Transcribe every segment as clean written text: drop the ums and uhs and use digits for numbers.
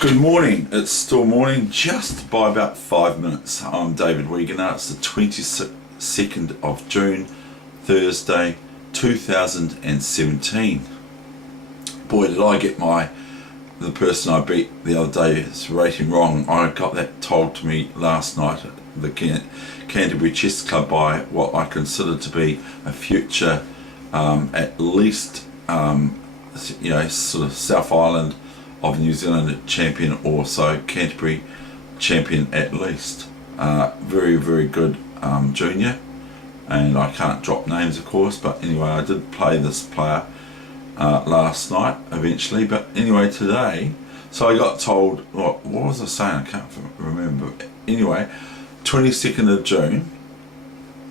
Good morning, it's still morning, just by about 5 minutes. I'm David Weegenaar. It's the 22nd of June, Thursday, 2017. Boy, did I get the person I beat the other day's rating wrong. I got that told to me last night at the Canterbury Chess Club by what I consider to be a future, at least, sort of South Island of New Zealand champion, or so Canterbury champion at least. Very, very good junior, and I can't drop names of course, but anyway, I did play this player last night eventually. But anyway, today, so I got told, what was I saying? I can't remember. Anyway, 22nd of June,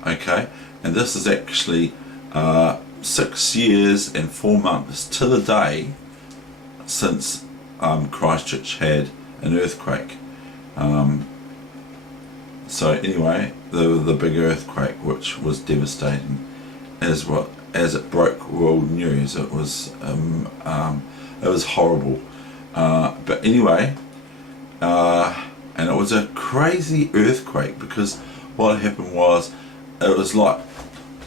okay, and this is actually 6 years and 4 months to the day since Christchurch had an earthquake. So anyway, the big earthquake, which was devastating, as it broke world news. It was horrible. But anyway, and it was a crazy earthquake, because what happened was, it was like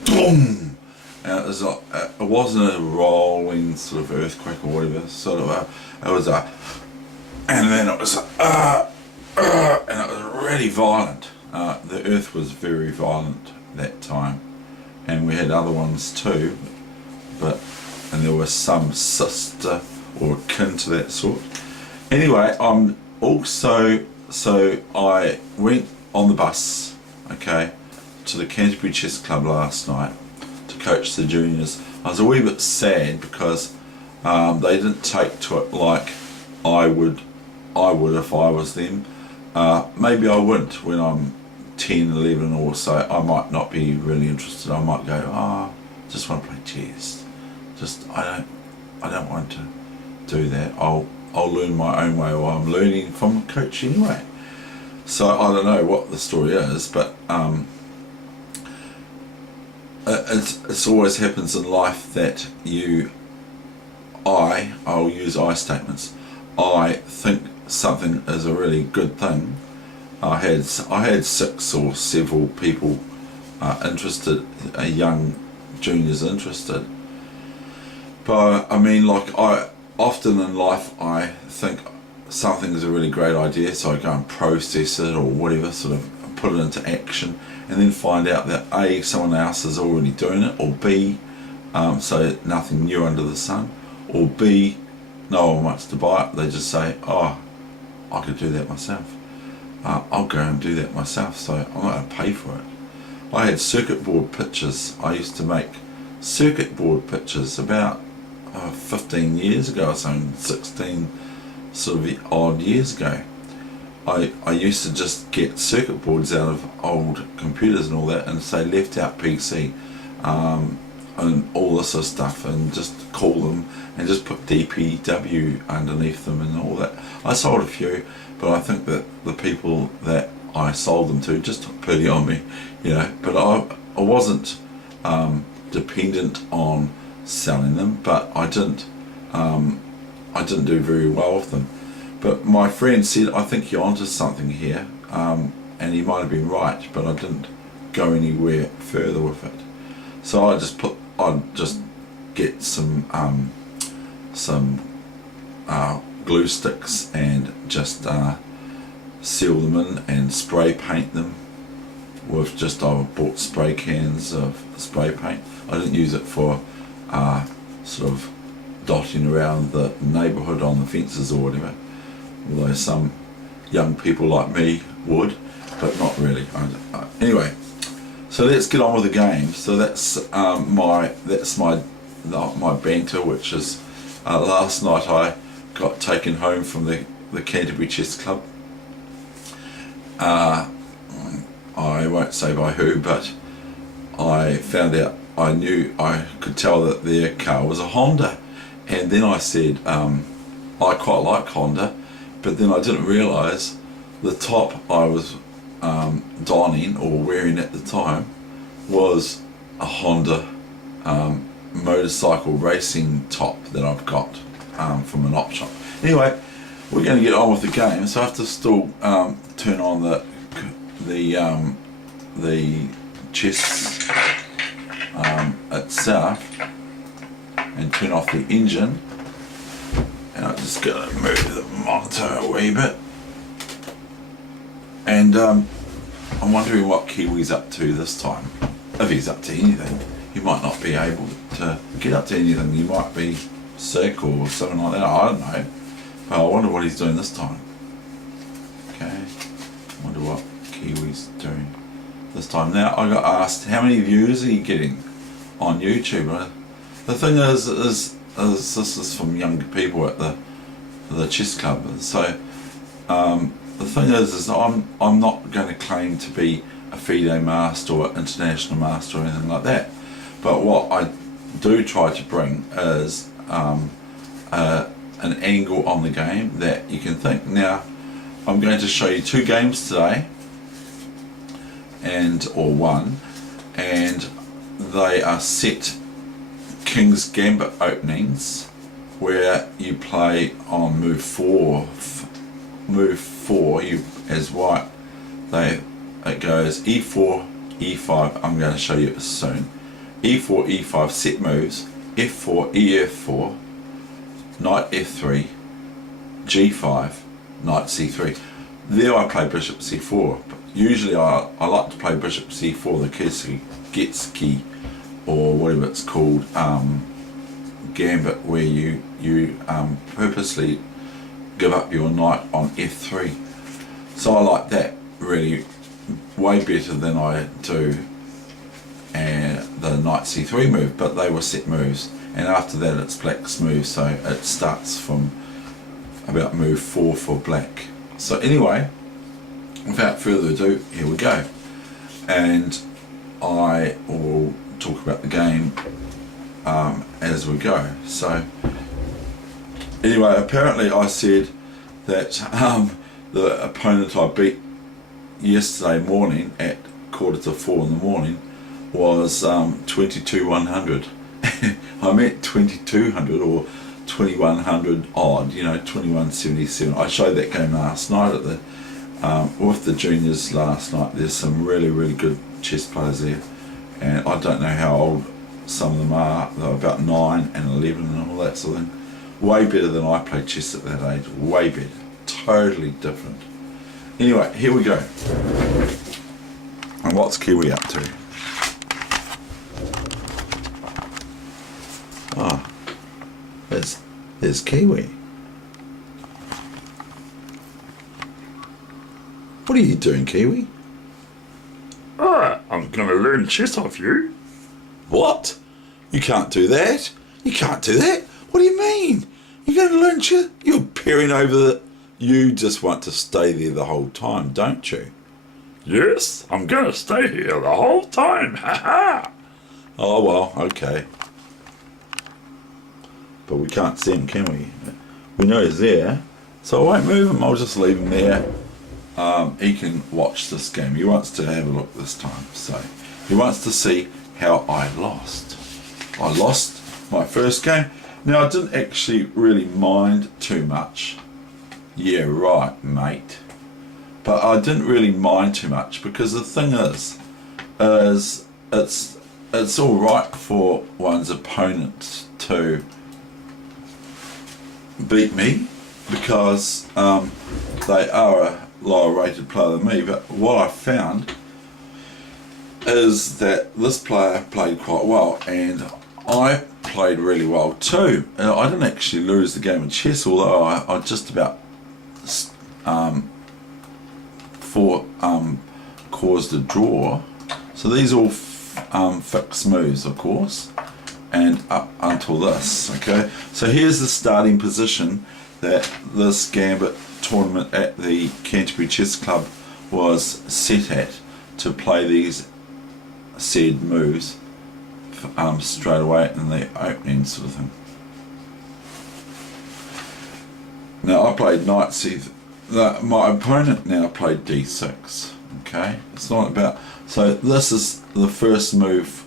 boom, and it was like, it wasn't a rolling sort of earthquake or whatever, sort of it was and then it was and it was really violent. The earth was very violent that time, and we had other ones too, and there was some sister or kin to that sort. Anyway, so I went on the bus, okay, to the Canterbury Chess Club last night to coach the juniors. I was a wee bit sad because they didn't take to it like I would if I was them. Maybe I wouldn't when I'm 10, 11 or so. I might not be really interested. I might go, just want to play chess. I don't want to do that. I'll learn my own way, or I'm learning from a coach anyway. So I don't know what the story is, but it always happens in life that I'll use I statements. I think something is a really good thing. I had 6 or several people interested, young juniors interested. But I mean, like, I often in life I think something is a really great idea, so I go and process it or whatever, sort of put it into action, and then find out that A, someone else is already doing it, or B, so nothing new under the sun, or B, no one wants to buy it. They just say, I could do that myself. I'll go and do that myself, so I'm not going to pay for it. I had circuit board pictures. I used to make circuit board pictures about 15 years ago or something, 16 sort of odd years ago. I used to just get circuit boards out of old computers and all that, and say left out PC, and all this sort of stuff, and just call them and just put DPW underneath them and all that. I sold a few, but I think that the people that I sold them to just took pity on me, but I wasn't dependent on selling them, but I didn't do very well with them. But my friend said, I think you're onto something here, and he might have been right, but I didn't go anywhere further with it. So I'd just get some glue sticks and just seal them in and spray paint them with I bought spray cans of spray paint. I didn't use it for sort of dotting around the neighbourhood on the fences or whatever, although some young people like me would, but not really. Anyway, so let's get on with the game. So that's my banter, which is last night I got taken home from the Canterbury Chess Club. I won't say by who, but I found out, I could tell that their car was a Honda, and then I said, I quite like Honda, but then I didn't realise the top I was donning or wearing at the time was a Honda motorcycle racing top that I've got from an op shop. Anyway, we're going to get on with the game. So I have to still turn on the chess itself and turn off the engine. And I'm just going to move the monitor a wee bit. And I'm wondering what Kiwi's up to this time. If he's up to anything. He might not be able to get up to anything. He might be sick or something like that. I don't know. But I wonder what he's doing this time. Okay. I wonder what Kiwi's doing this time. Now, I got asked, how many views are you getting on YouTube? The thing is this is from younger people at the chess club. So, the thing is I'm not going to claim to be a FIDE master or international master or anything like that. But what I do try to bring is an angle on the game that you can think. Now, I'm going to show you 2 games today, or one, and they are set King's Gambit openings where you play on move 4. You as white, it goes e4, e5. I'm going to show you soon. e4, e5 set moves, f4, ef4, knight f3, g5, knight c3. There I play bishop c4. But usually I like to play bishop c4, the Getski, or whatever it's called, gambit, where you purposely give up your knight on f3. So I like that really way better than I do the knight c3 move, but they were set moves, and after that it's black's move, so it starts from about move 4 for black. So anyway, without further ado, here we go, and I will talk about the game as we go. So anyway, apparently I said that the opponent I beat yesterday morning at 3:45 in the morning was 22,100. I meant 2,200 or 2,100 odd, 2,177. I showed that game last night at the with the juniors last night. There's some really, really good chess players there, and I don't know how old some of them are. They're about 9 and 11 and all that sort of thing. Way better than I played chess at that age. Way better. Totally different. Anyway, here we go. And what's Kiwi up to? Ah, there's Kiwi. What are you doing, Kiwi? I'm gonna learn chess off you. What? You can't do that. You can't do that. What do you mean? You're going to learn chess? You're peering over the... You just want to stay there the whole time, don't you? Yes, I'm gonna stay here the whole time, haha! Oh, well, okay. But we can't see him, can we? We know he's there, so I won't move him. I'll just leave him there. He can watch this game. He wants to have a look this time, so he wants to see how I lost. I lost my first game. Now, I didn't actually really mind too much. Yeah, right, mate. But I didn't really mind too much, because the thing is it's all right for one's opponent to beat me, because they are a lower rated player than me. But what I found is that this player played quite well, and I played really well too. I didn't actually lose the game of chess, although I just about caused a draw. So these are all fixed moves, of course, and up until this. Okay, so here's the starting position that this Gambit tournament at the Canterbury Chess Club was set at to play these said moves straight away in the opening sort of thing. Now I played knight c3. My opponent now played d6. Okay, it's not about. So this is the first move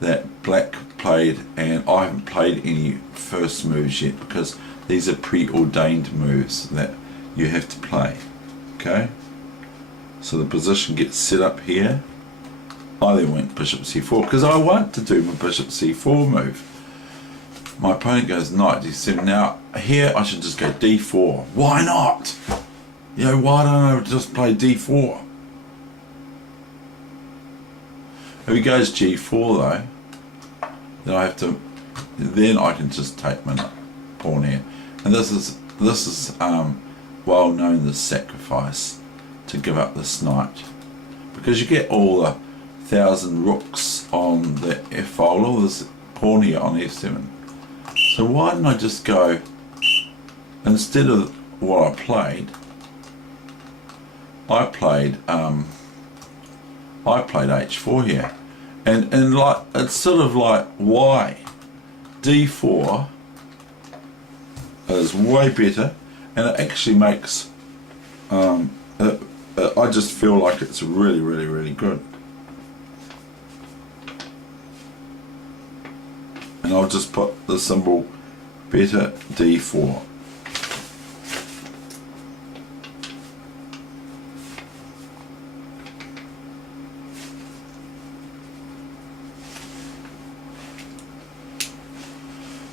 that black played, and I haven't played any first moves yet, because these are preordained moves that you have to play. Okay, so the position gets set up here. I then went bishop c4 because I want to do my bishop c4 move. My opponent goes knight d7. Now here I should just go d4. Why not? You know, why don't I just play d4? If he goes g4 though, then I can just take my pawn here. And this is well known as sacrifice, to give up this knight, because you get all the 1,000 rooks on the f file, all this pawn here on f7. So why didn't I just go, instead of what I played h4 here, and like, it's sort of like, why? d4 is way better, and it actually makes I just feel like it's really, really, really good. And I'll just put the symbol better d4.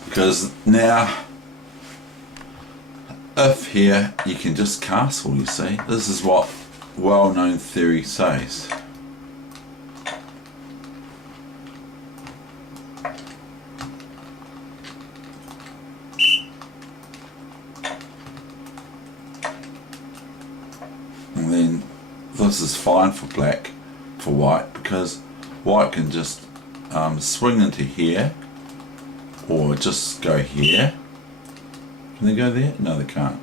Because now, if here you can just castle, you see, this is what well-known theory says. And then this is fine for black, for white, because white can just swing into here, or just go here. Can they go there? No, they can't.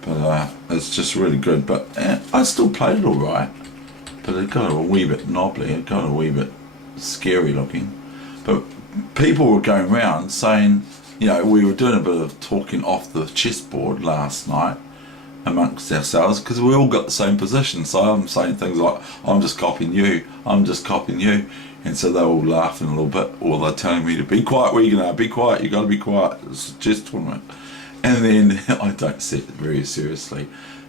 But it's just really good. But I still played it all right. But it got a wee bit knobbly. It got a wee bit scary looking. But people were going around saying, you know, we were doing a bit of talking off the chessboard last night amongst ourselves, because we all got the same position. So I'm saying things like, I'm just copying you, I'm just copying you. And so they were all laughing a little bit, or they're telling me to be quiet, Weegenaar, be quiet, you got to be quiet, it's a chess tournament. And then I don't take it very seriously,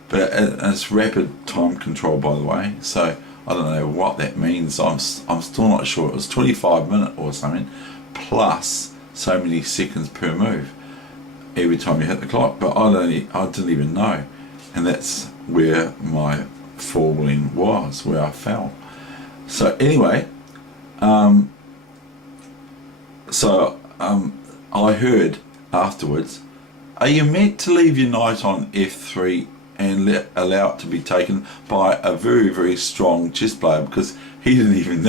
but it's rapid time control, by the way, so I don't know what that means. I'm still not sure. It was 25 minutes or something, plus so many seconds per move every time you hit the clock, but I didn't even know. And that's where my falling was, where I fell. So anyway, I heard afterwards, are you meant to leave your knight on f3 and allow it to be taken by a very, very strong chess player? Because he didn't even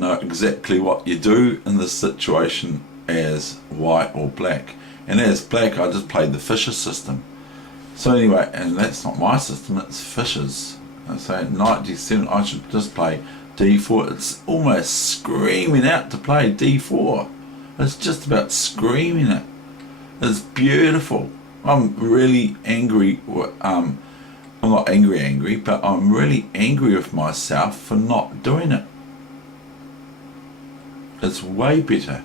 know exactly what you do in this situation as white or black. And as black, I just played the Fischer system. So anyway, and that's not my system, it's Fischer's. So knight d7, I should just play d4. It's almost screaming out to play d4. It's just about screaming it. It's beautiful. I'm really angry. I'm not angry, but I'm really angry with myself for not doing it. It's way better.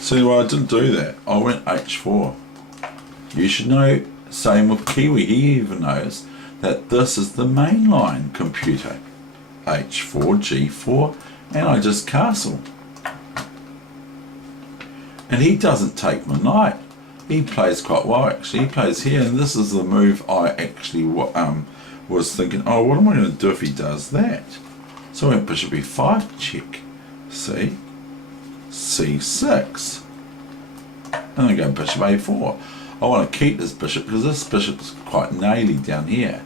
So anyway, I didn't do that. I went h4. You should know, same with KIWI, he even knows that this is the mainline computer. h4, g4, and I just castle. And he doesn't take my knight. He plays quite well actually. He plays here, and this is the move I actually was thinking, oh, what am I going to do if he does that? So I went bishop e5 check. See? c6. And then go bishop a4. I want to keep this bishop because this bishop's quite naily down here.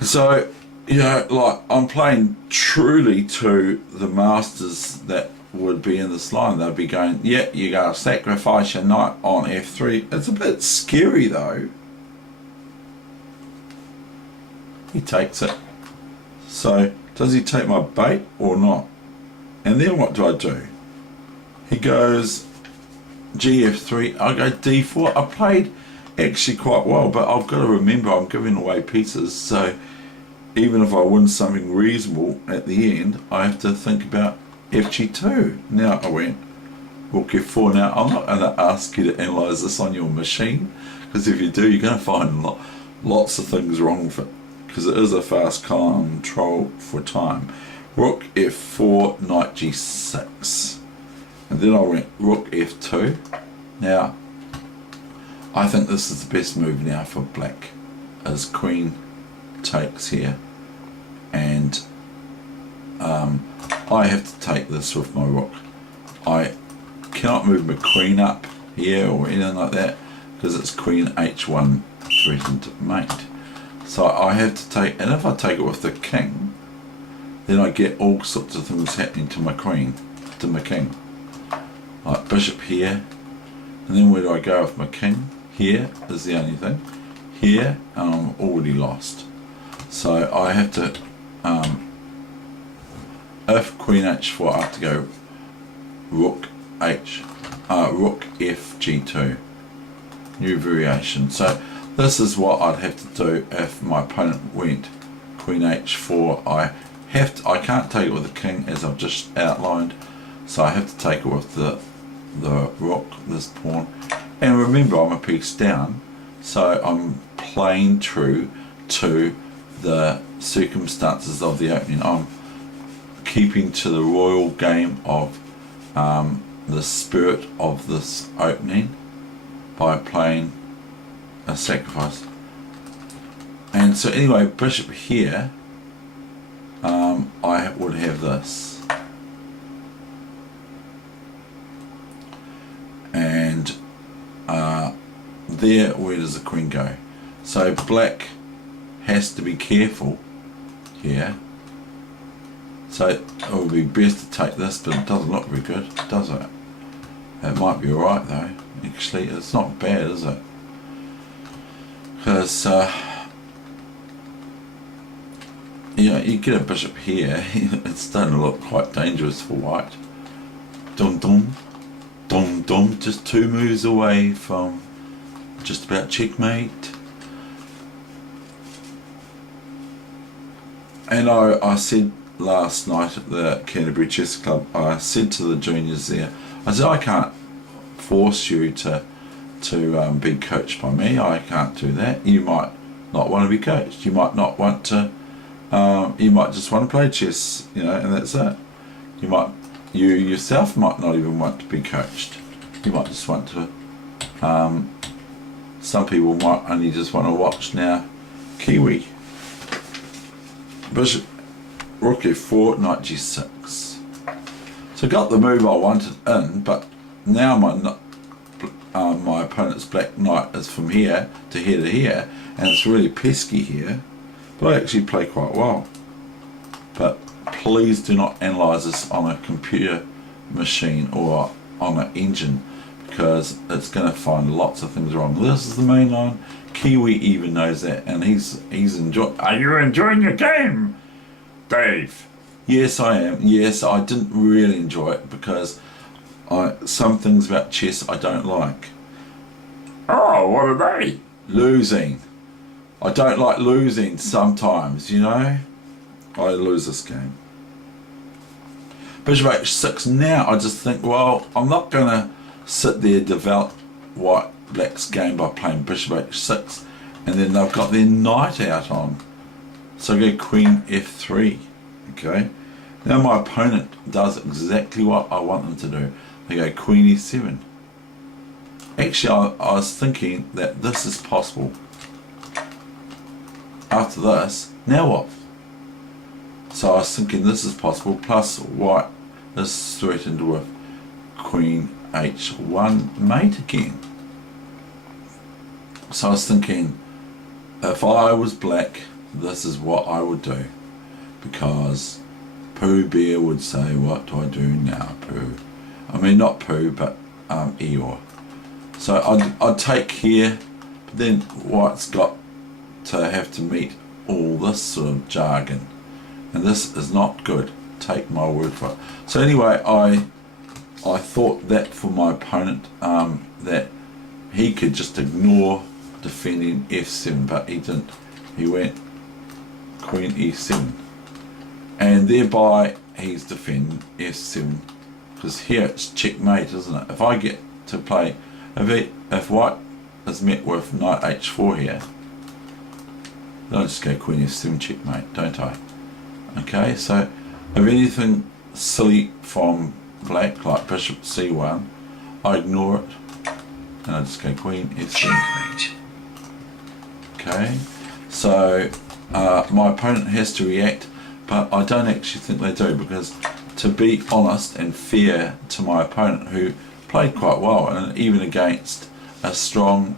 So, you know, like, I'm playing truly to the masters that would be in this line. They'd be going, yeah, you gotta sacrifice your knight on f3. It's a bit scary though. He takes it. So, does he take my bait or not? And then what do? He goes gf3, I go d4. I played actually quite well, but I've got to remember I'm giving away pieces, so even if I win something reasonable at the end, I have to think about fg2. Now I went rook f4. Now, I'm not going to ask you to analyse this on your machine, because if you do, you're going to find lots of things wrong with it, because it is a fast control for time. Rook f4, knight g6, and then I went rook f2. Now, I think this is the best move now for black, as queen takes here, and I have to take this with my rook. I cannot move my queen up here or anything like that, because it's queen h1 threatened mate. So I have to take, and if I take it with the king, then I get all sorts of things happening to my queen, to my king. Like bishop here, and then where do I go with my king? Here is the only thing. Here, and I'm already lost. So I have to, if queen h4, I have to go rook f g2. New variation. So this is what I'd have to do if my opponent went queen h4. I can't take it with the king, as I've just outlined, so I have to take it with the rook, this pawn. And remember, I'm a piece down, so I'm playing true to the circumstances of the opening. I'm keeping to the royal game of the spirit of this opening by playing a sacrifice. And so anyway, bishop here, I would have this, and there, where does the queen go? So black has to be careful here. So it would be best to take this, but it doesn't look very good, does it? It might be alright though. Actually, it's not bad, is it? Because you get a bishop here, it's starting to look quite dangerous for white. Dum dum, dum dum, just 2 moves away from just about checkmate. And I said last night at the Canterbury Chess Club, I said to the juniors there, I said, I can't force you to be coached by me. I can't do that. You might not want to be coached. You might not want to. You might just want to play chess, and that's it. You yourself might not even want to be coached. You might just want to. Some people might only just want to watch now. KIWI. Bishop, rook f4, knight g6. So got the move I wanted in, but now my opponent's black knight is from here to here to here, and it's really pesky here, but I actually play quite well. But please do not analyse this on a computer machine or on an engine, because it's going to find lots of things wrong. This is the main line. KIWI even knows that, and he's enjoying. Are you enjoying your game, Dave? Yes, I am. Yes, I didn't really enjoy it because some things about chess I don't like. Oh, what are they? Losing. I don't like losing sometimes, I lose this game. Bishop h6. Now I just think, well, I'm not going to sit there develop black's game by playing bishop h6, and then they've got their knight out on. So I go queen f3. Okay. Now my opponent does exactly what I want them to do. They go queen e7. Actually, I was thinking that this is possible. After this, now what? So I was thinking this is possible, plus white is threatened with queen h1 mate again. So I was thinking, if I was black, this is what I would do, because Pooh Bear would say, what do I do now, Pooh? I mean, not Pooh, but Eeyore. So I'd take here, but then white's got to have to meet all this sort of jargon, and this is not good, take my word for it. So anyway, I thought that for my opponent, that he could just ignore defending f7, but he didn't. He went queen e7, and thereby he's defending f7 because here it's checkmate, isn't it? If I get to play, if white is met with knight h4 here, then I just go queen f7 checkmate, don't I? Okay, so if anything silly from black, like bishop c1, I ignore it, and I just go queen f7. Checkmate. Okay, so my opponent has to react, but I don't actually think they do, because to be honest and fair to my opponent, who played quite well, and even against a strong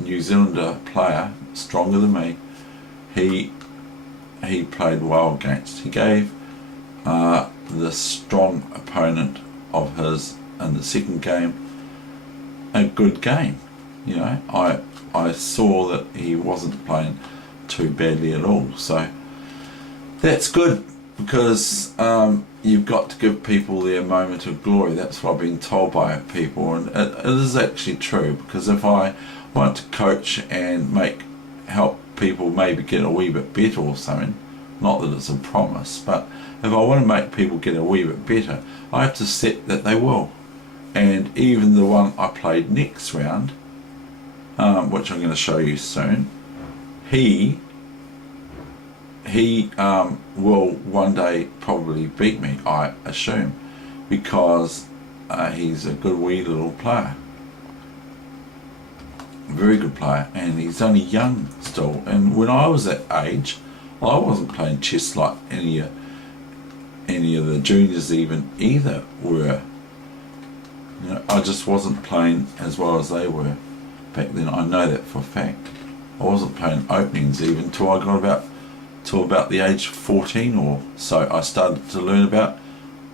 New Zealander player, stronger than me, he played well against. He gave the strong opponent of his in the second game a good game. You know, I saw that he wasn't playing too badly at all, so that's good, because you've got to give people their moment of glory. That's what I've been told by people, and it is actually true, because if I want to coach and help people maybe get a wee bit better or something, not that it's a promise, but if I want to make people get a wee bit better, I have to set that they will. And even the one I played next round, which I'm going to show you soon, he will one day probably beat me, I assume, because he's a good wee little player, very good player, and he's only young still. And when I was that age, I wasn't playing chess like any of the juniors either were. You know, I just wasn't playing as well as they were back then. I know that for a fact. I wasn't playing openings even till I got about the age of 14 or so. I started to learn about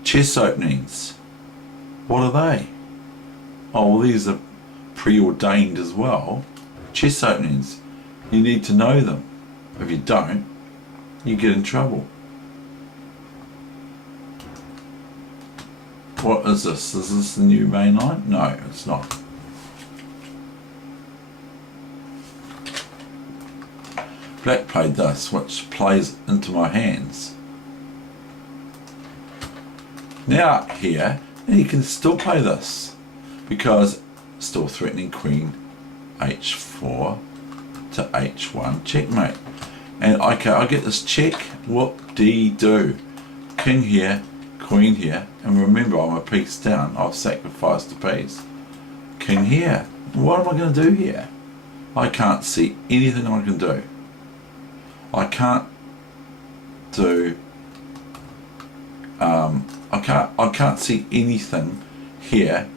chess openings. What are they? Oh, well, these are preordained as well. Chess openings. You need to know them. If you don't, you get in trouble. What is this? Is this the new main line? No, it's not. Black played this, which plays into my hands. Now here, and he can still play this, because still threatening queen h4 to h1 checkmate. And okay, I get this check. Whoop-dee-doo. King here, queen here, and remember I'm a piece down. I've sacrificed a piece. King here. What am I going to do here? I can't see anything I can do. I can't do. I can't see anything here.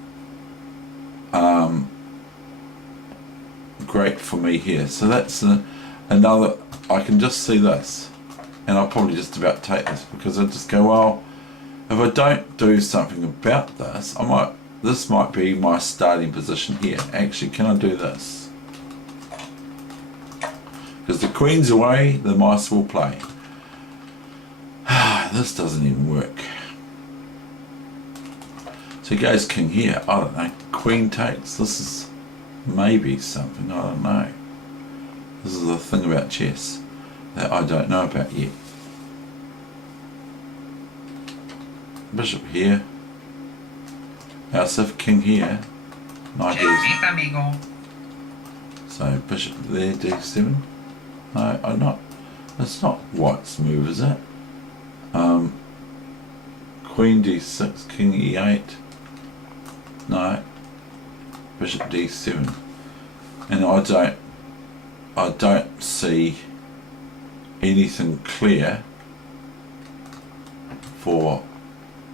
Great for me here. So that's another. I can just see this, and I'll probably just about take this, because I just go, well, if I don't do something about this, this might be my starting position here. Actually, can I do this? Because the queen's away, the mice will play. This doesn't even work. So he goes king here. I don't know. Queen takes. This is maybe something. I don't know. This is the thing about chess that I don't know about yet. Bishop here. House if king here. Knight d7. So bishop there, d7. No, I'm not. It's not white's move, is it? Queen d6, king e8. No. Bishop d7. And I don't see anything clear for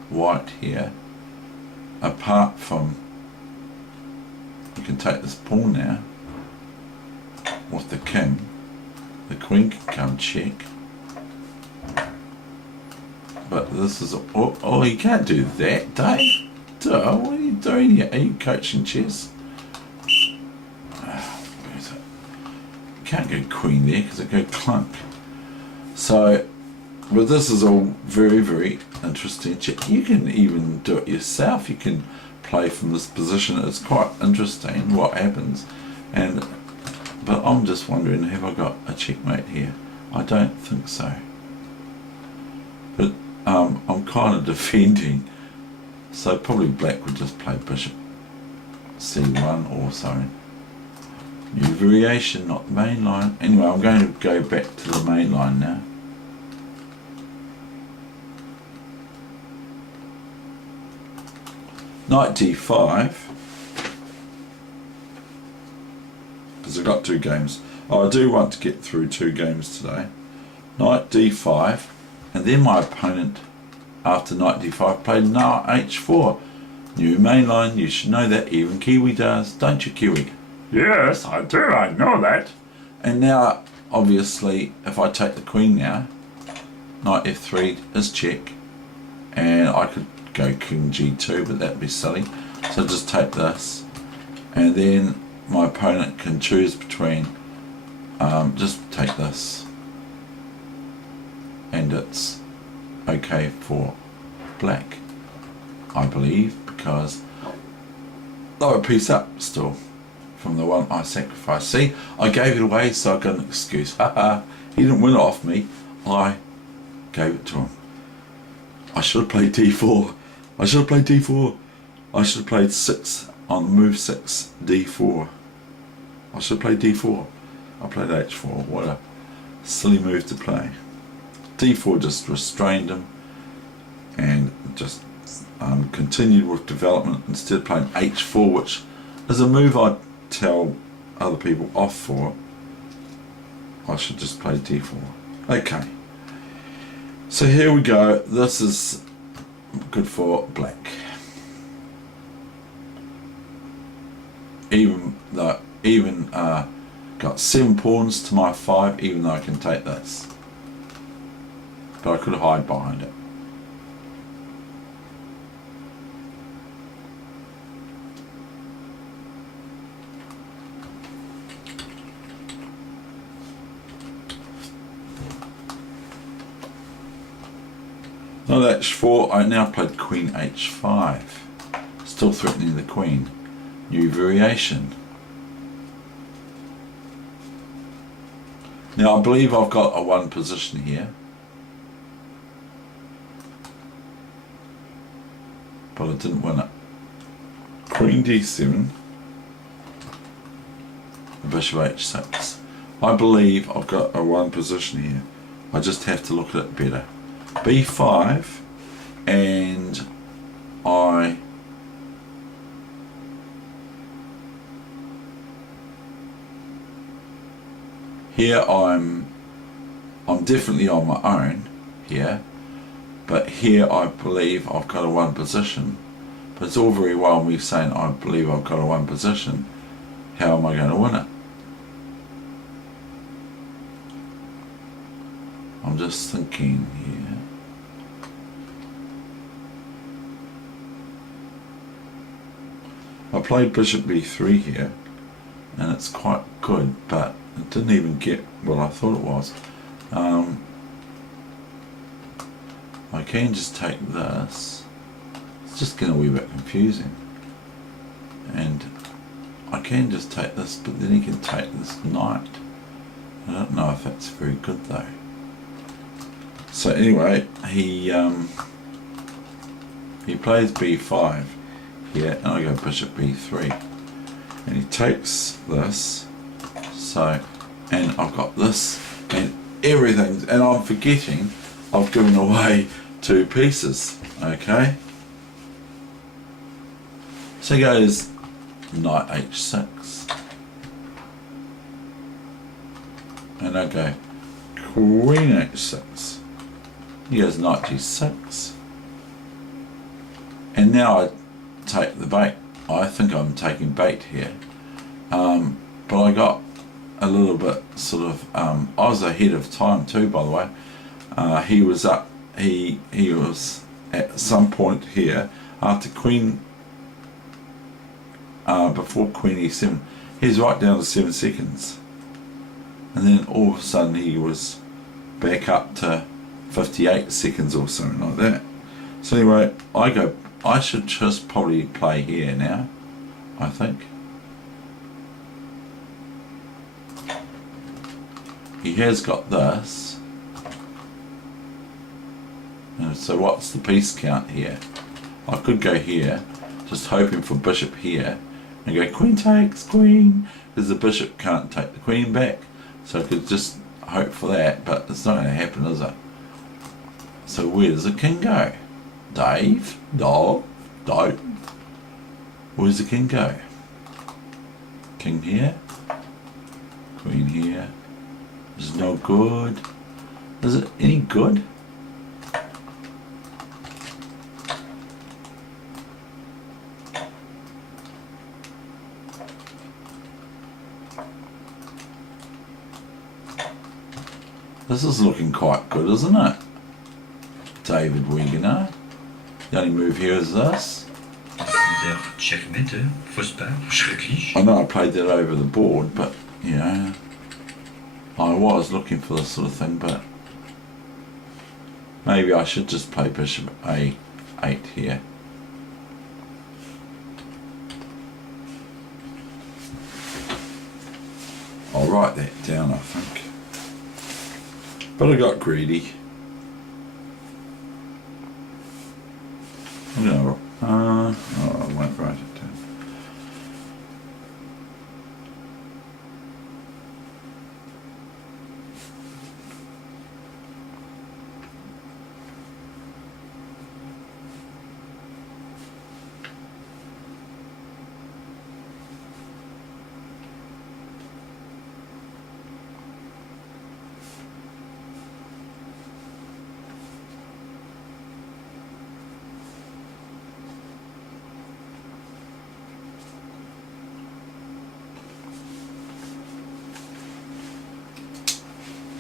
white here, apart from you can take this pawn now with the king. The queen can come check, but this is oh you can't do that, Dave. Duh, what are you doing here? Are you coaching chess? Where is it? You can't go queen there because it go clunk. So, but this is all very, very interesting. You can even do it yourself. You can play from this position. It's quite interesting what happens. But I'm just wondering, have I got a checkmate here? I don't think so. But I'm kind of defending, so probably black would just play bishop c1 or something. New variation, not the main line. Anyway, I'm going to go back to the main line now. Knight d5, because I've got 2 games. Oh, I do want to get through 2 games today. Knight d5, and then my opponent, after knight d5, played knight h4. New main line, you should know that, even Kiwi does, don't you, Kiwi? Yes, I do, I know that. And now, obviously, if I take the queen now, knight f3 is check, and I could go king g2, but that'd be silly. So just take this, and then my opponent can choose between, just take this, and it's okay for black, I believe, because lower piece up still from the one I sacrificed. See, I gave it away so I got an excuse. Haha, he didn't win it off me, I gave it to him. I should have played d4. I should have played d4. I should have played 6 on move 6, d4. I should have played d4. I played h4. What a silly move to play. d4 just restrained him and just continued with development instead of playing h4, which is a move I'd tell other people off for. I should just play d4. Okay. So here we go. This is good for black. Even got 7 pawns to my 5, even though I can take this. But I could hide behind it. Knight h4, I now played queen h5. Still threatening the queen. New variation. Now I believe I've got a 1 position here. But I didn't win it. Queen d7. Bishop h6. I believe I've got a 1 position here. I just have to look at it better. b5, and here I'm definitely on my own here, but here I believe I've got a 1 position. But it's all very well me saying I believe I've got a 1 position. How am I going to win it? I'm just thinking here. I played bishop b3 here, and it's quite good, but it didn't even get what I thought it was. I can just take this. It's just getting a wee bit confusing. And I can just take this, but then he can take this knight. I don't know if that's very good though. So anyway, he plays b5 here, and I go bishop b3, and he takes this. So, and I've got this and everything, and I'm forgetting I've given away 2 pieces. Okay, so he goes knight h6, and I go queen h6. He goes knight g6, and now I take the bait. I think I'm taking bait here, but I got a little bit sort of, I was ahead of time too, by the way. He was up, he was at some point here after queen, before queen e7, he's right down to 7 seconds, and then all of a sudden he was back up to 58 seconds or something like that. So anyway, I should just probably play here now, I think. He has got this, And so what's the piece count here? I could go here, just hoping for bishop here, and go queen takes queen, because the bishop can't take the queen back. So I could just hope for that, but it's not going to happen, is it? So where does the king go? Dave? No? Dave? Where's the king go? King here? Queen here? This is no good. Is it any good? This is looking quite good, isn't it? David Weegenaar. The only move here is this. Checkmate, fausse part, schrecklich. I know I played that over the board, but, you know, I was looking for this sort of thing, but maybe I should just play bishop a8 here. I'll write that down, I think. But I got greedy. No, I won't write it down.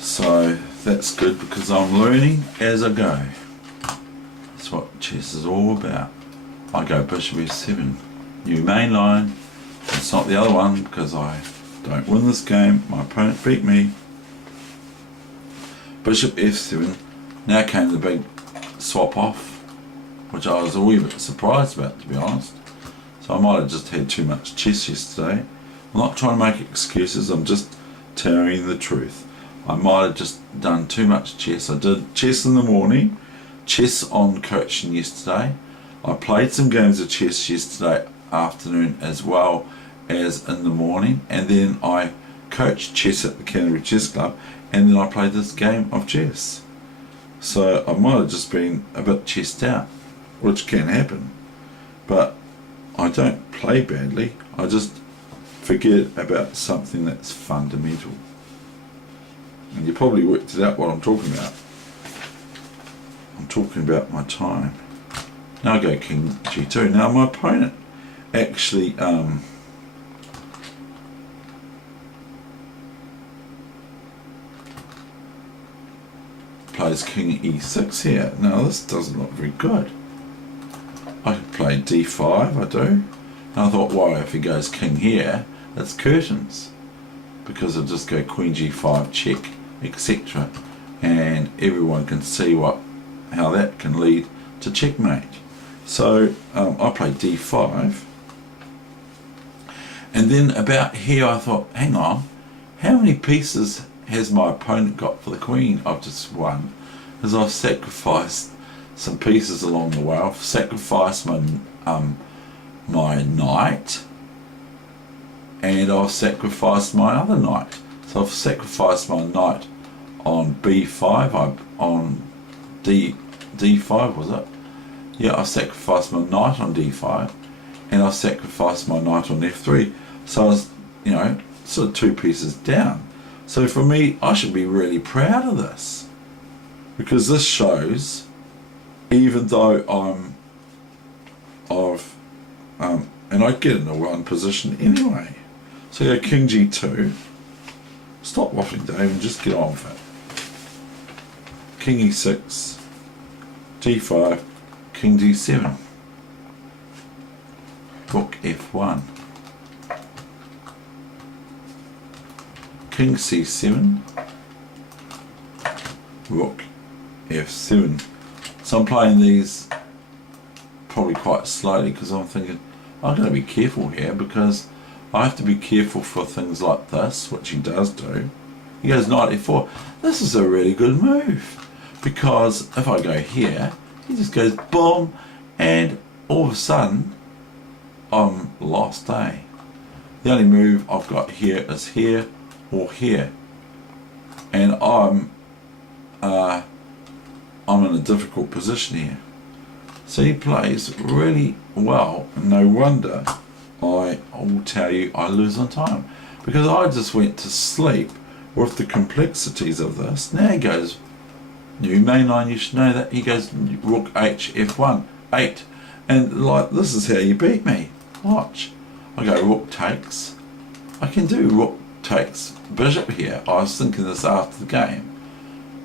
So that's good because I'm learning as I go. That's what chess is all about. I go bishop f7, new main line. It's not the other one because I don't win this game. My opponent beat me. Bishop f7. Now came the big swap off, which I was a wee bit surprised about, to be honest. So I might have just had too much chess yesterday. I'm not trying to make excuses, I'm just telling the truth. I might have just done too much chess. I did chess in the morning, chess on coaching yesterday. I played some games of chess yesterday afternoon as well as in the morning, and then I coached chess at the Canterbury Chess Club, and then I played this game of chess. So I might have just been a bit chessed out, which can happen, but I don't play badly. I just forget about something that's fundamental. And you probably worked it out what I'm talking about. I'm talking about my time. Now I go king g2. Now my opponent actually plays king e6 here. Now this doesn't look very good. I could play d5, I do. And I thought, well, if he goes king here, it's curtains. Because I'll just go queen g5 check, etc. And everyone can see how that can lead to checkmate. So I played d5. And then about here I thought, hang on, how many pieces has my opponent got for the queen? I've just won. Because I've sacrificed some pieces along the way. I've sacrificed my my knight, and I've sacrificed my other knight. So I've sacrificed my knight on b5, on d5 was it? Yeah, I sacrificed my knight on d5, and I sacrificed my knight on f3. So I was, you know, sort of 2 pieces down. So for me, I should be really proud of this, because this shows, even though and I get in a 1 position anyway. So you go king g2. Stop waffling, Dave, and just get on with it. King e6, d5, king d7, rook f1, king c7, rook f7. So I'm playing these probably quite slowly because I'm thinking I'm going to be careful here, because I have to be careful for things like this, which he does do. He goes knight f4. This is a really good move, because if I go here, he just goes boom, and all of a sudden I'm lost, eh? The only move I've got here is here or here, and I'm in a difficult position here. So he plays really well. No wonder I will tell you I lose on time, because I just went to sleep with the complexities of this. Now he goes new mainline, you should know that. He goes rook h f1 8, and like, this is how you beat me. Watch. I go rook takes. I can do rook takes bishop here. I was thinking this after the game.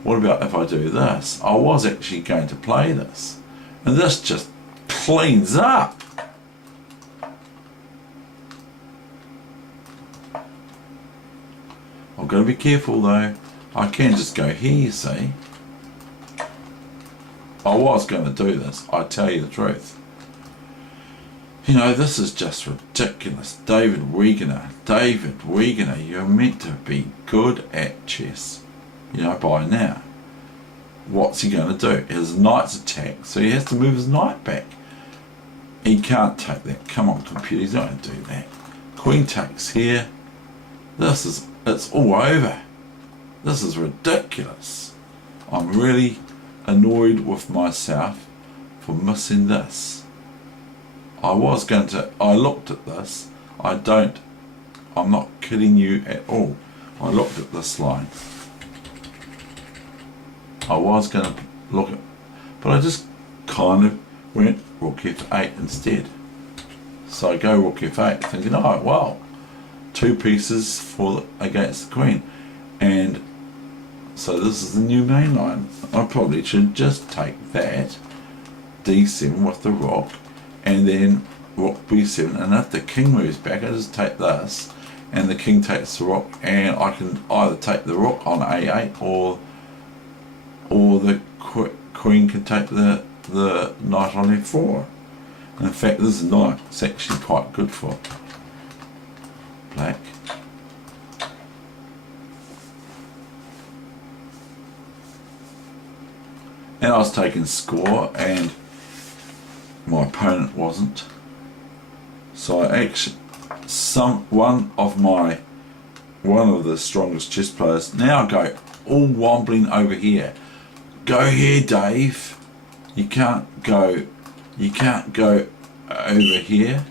What about if I do this? I was actually going to play this, and this just cleans up. I've got to be careful though. I can just go here, you see. I was going to do this, I tell you the truth. You know, this is just ridiculous. David Weegenaar, you're meant to be good at chess, you know, by now. What's he going to do? His knight's attack, so he has to move his knight back. He can't take that. Come on, computer, he's not going to do that. Queen takes here. It's all over. This is ridiculous. I'm really annoyed with myself for missing this. I looked at this. I'm not kidding you at all. I looked at this line. I was going to look at, but I just kind of went rook f8 instead. So I go rook f8 thinking, oh well, 2 pieces against the queen, and so this is the new main line. I probably should just take that d7 with the rook, and then rook b7, and if the king moves back, I just take this, and the king takes the rook, and I can either take the rook on a8 or the queen can take the knight on f4. And in fact, this knight is actually quite good for black. And I was taking score, and my opponent wasn't. So I actually, one of the strongest chess players, now go all wobbling over here. Go here, Dave. You can't go over here.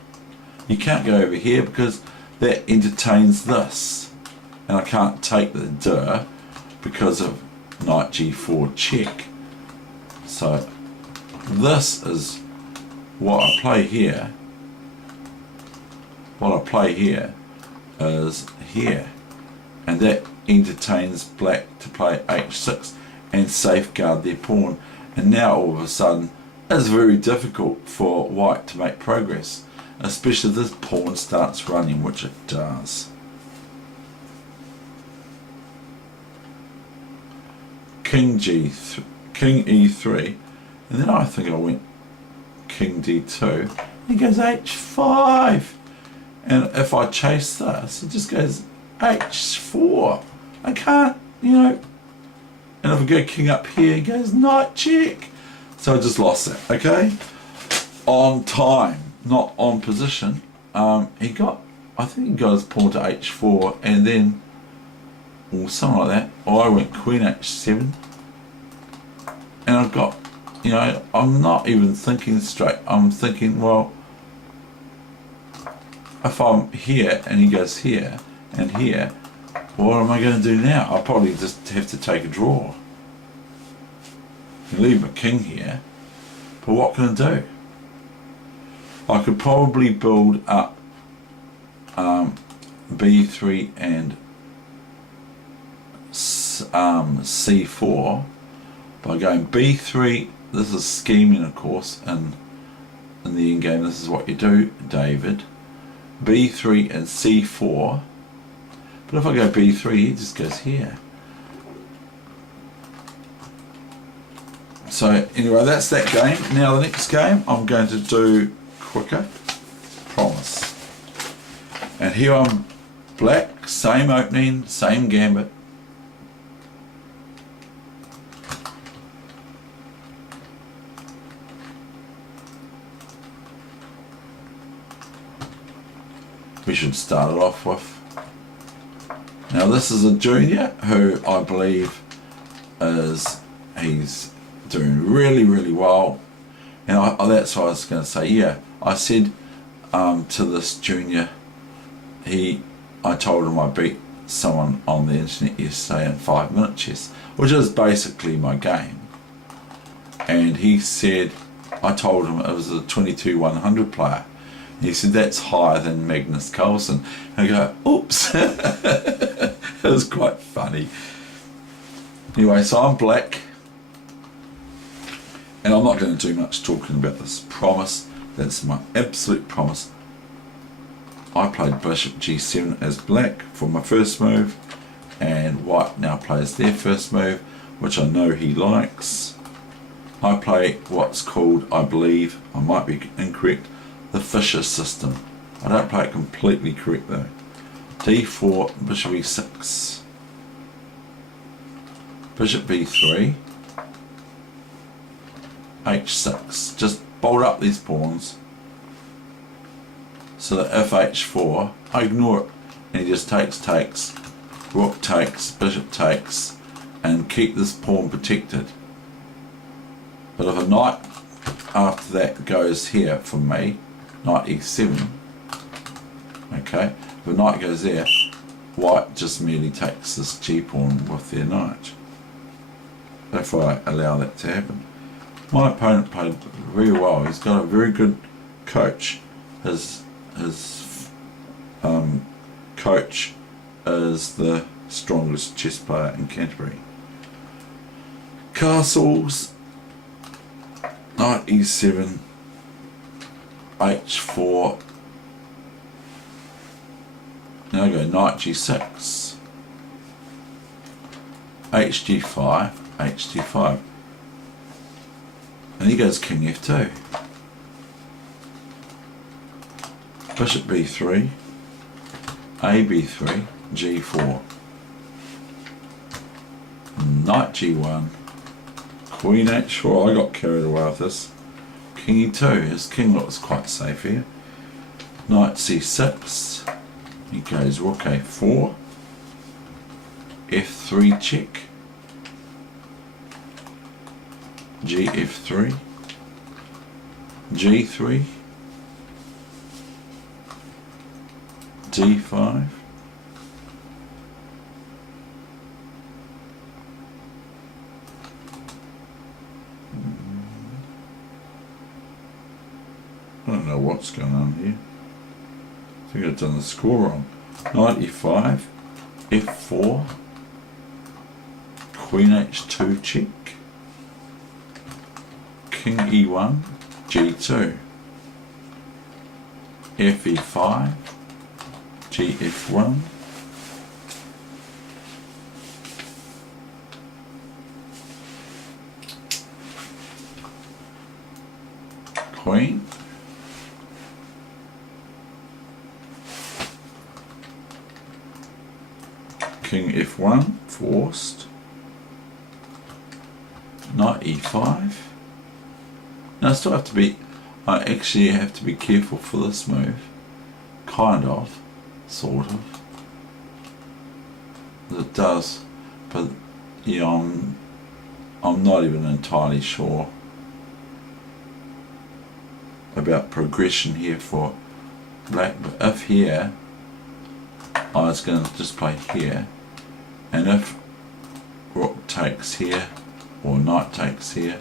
You can't go over here because that entertains this, and I can't take the duh because of knight g4 check. So this is what I play here. What I play here is here, and that entertains black to play h6 and safeguard their pawn. And now all of a sudden it's very difficult for white to make progress, especially if this pawn starts running, which it does. King e3, and then I think I went king d2. He goes h5, and if I chase this, it just goes h4. I can't, you know. And if I go king up here, he goes knight check. So I just lost that, okay? On time, not on position. I think he got his pawn to h4, and then, or something like that. Or I went queen h7. And I've got, you know, I'm not even thinking straight. I'm thinking, well, if I'm here and he goes here and here, what am I going to do now? I'll probably just have to take a draw. Leave my king here, but what can I do? I could probably build up b3 and c4 by going b3. This is scheming, of course, and in the end game this is what you do, David. b3 and c4. But if I go b3, he just goes here. So anyway, that's that game. Now the next game I'm going to do quicker, promise. And here I'm black, same opening, same gambit. we should start it off with. Now this is a junior who I believe he's doing really, really well. And that's what I was going to say. Yeah, I said to this junior, I told him I beat someone on the internet yesterday in 5-minute chess, which is basically my game. And he said, I told him it was a 22-100 player. And he said, that's higher than Magnus Carlsen. And I go, oops. It was quite funny. Anyway, so I'm black. And I'm not going to do much talking about this. Promise. That's my absolute promise. I played bishop g7 as black for my first move, and white now plays their first move, which I know he likes. I play what's called, I believe, I might be incorrect, the Fisher system. I don't play it completely correct though. d4, bishop e6, bishop b3, h6. Just bolt up these pawns so that if h4, I ignore it, and he just takes, rook takes, bishop takes, and keep this pawn protected. But if a knight after that goes here for me, knight e7, okay, if a knight goes there, white just merely takes this g-pawn with their knight, if I allow that to happen. My opponent played very well. He's got a very good coach. His coach is the strongest chess player in Canterbury. Castles, knight e7, h4. Now I go knight g6, hg5, hg5. And he goes king f2, bishop b3, ab3, g4, knight g1, queen h4. I got carried away with this. King e2. His king looks quite safe here. Knight c6. He goes rook a4, f3 check, gf3, g3, d5, I don't know what's going on here. I think I've done the score wrong. Knight e5, f4, queen h2 check, king e1, g2, fe5, gf1, queen, king f1, forced, knight e5. Now I still have to be, I actually have to be careful for this move, kind of, sort of. It does, but yeah, I'm not even entirely sure about progression here for black. But if here, I was going to just play here, and if rook takes here or knight takes here,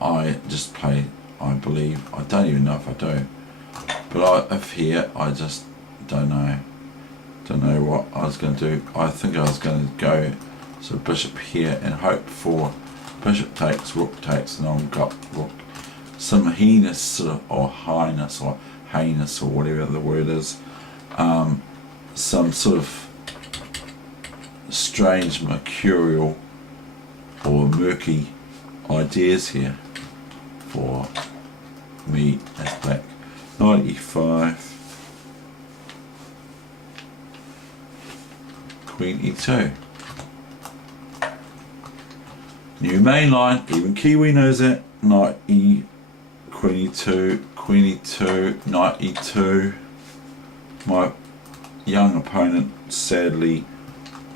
I just play, I believe, I don't even know if I do, but if here, I just don't know what I was going to do. I think I was going to go so bishop here and hope for bishop takes, rook takes, and I've got rook, some heinous sort of, or highness or heinous or whatever the word is, some sort of strange mercurial or murky ideas here for me as black. Knight e5, queen e2. New main line, even Kiwi knows that. Knight e, queen e2, Queen e2, knight e2. My young opponent sadly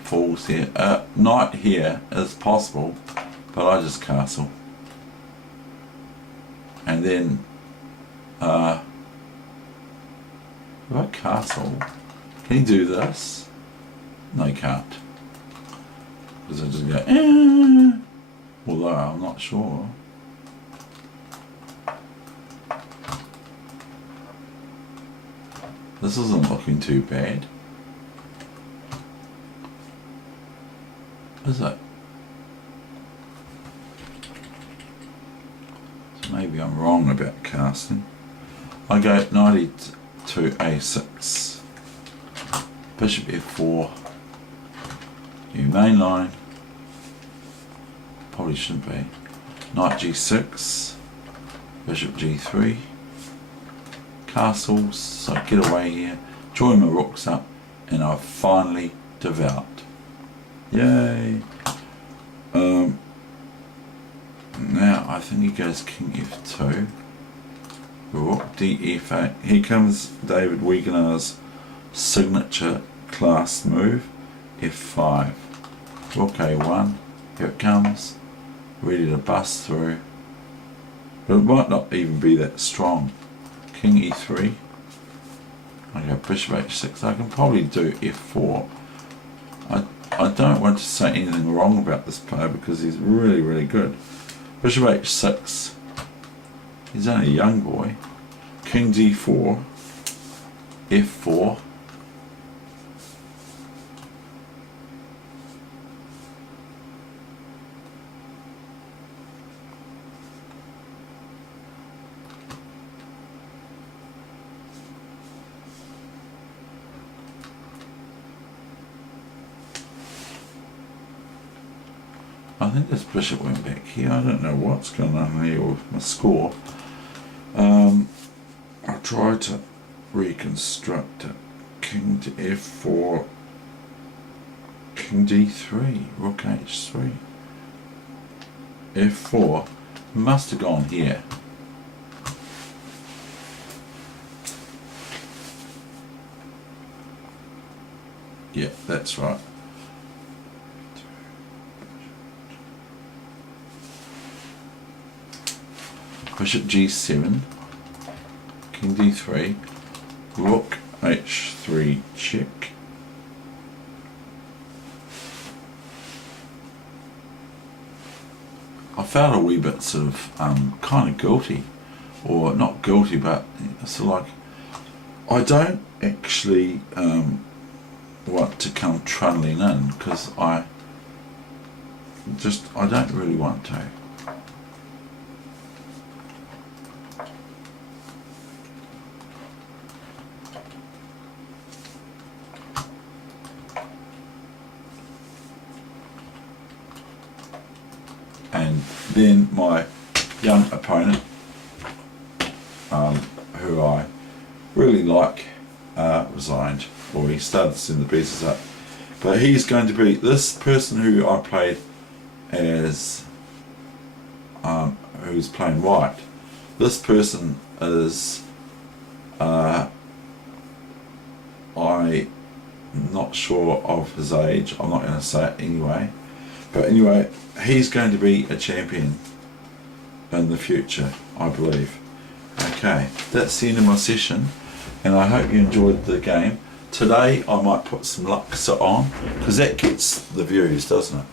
falls here. Knight here is possible, but I just castle. And then if I castle, can he do this? No, he can't. Because I just go, although I'm not sure. This isn't looking too bad, is it? So maybe I'm wrong about casting. I go knight to a6, bishop f4, you main line, probably shouldn't be, knight g6, bishop g3, castles, so I get away here, join my rooks up, and I've finally developed. Yay! Now I think he goes king f2, rook d8. Here comes David Weegenaar's signature class move, f5, rook a1, here it comes, ready to bust through, but it might not even be that strong. King e3, I go bishop h6, I can probably do f4. I don't want to say anything wrong about this player because he's really, really good. Bishop h6, he's only a young boy. King d4, f4, I think this bishop went back here. I don't know what's going on here with my score. I'll try to reconstruct it. King to f4, king d3, rook h3, f4, must have gone here. Yeah, that's right. Bishop g7, king d3, rook h3 check. I felt a wee bit sort of kind of guilty, or not guilty, but sort of like I don't actually want to come trundling in because I don't really want to. And then my young opponent, who I really like, resigned, or he started to send the pieces up. But he's going to be this person who I played as, who's playing white. This person is, I'm not sure of his age. I'm not going to say it anyway. But anyway, he's going to be a champion in the future, I believe. Okay, that's the end of my session, and I hope you enjoyed the game. Today I might put some Luxor on, because that gets the views, doesn't it?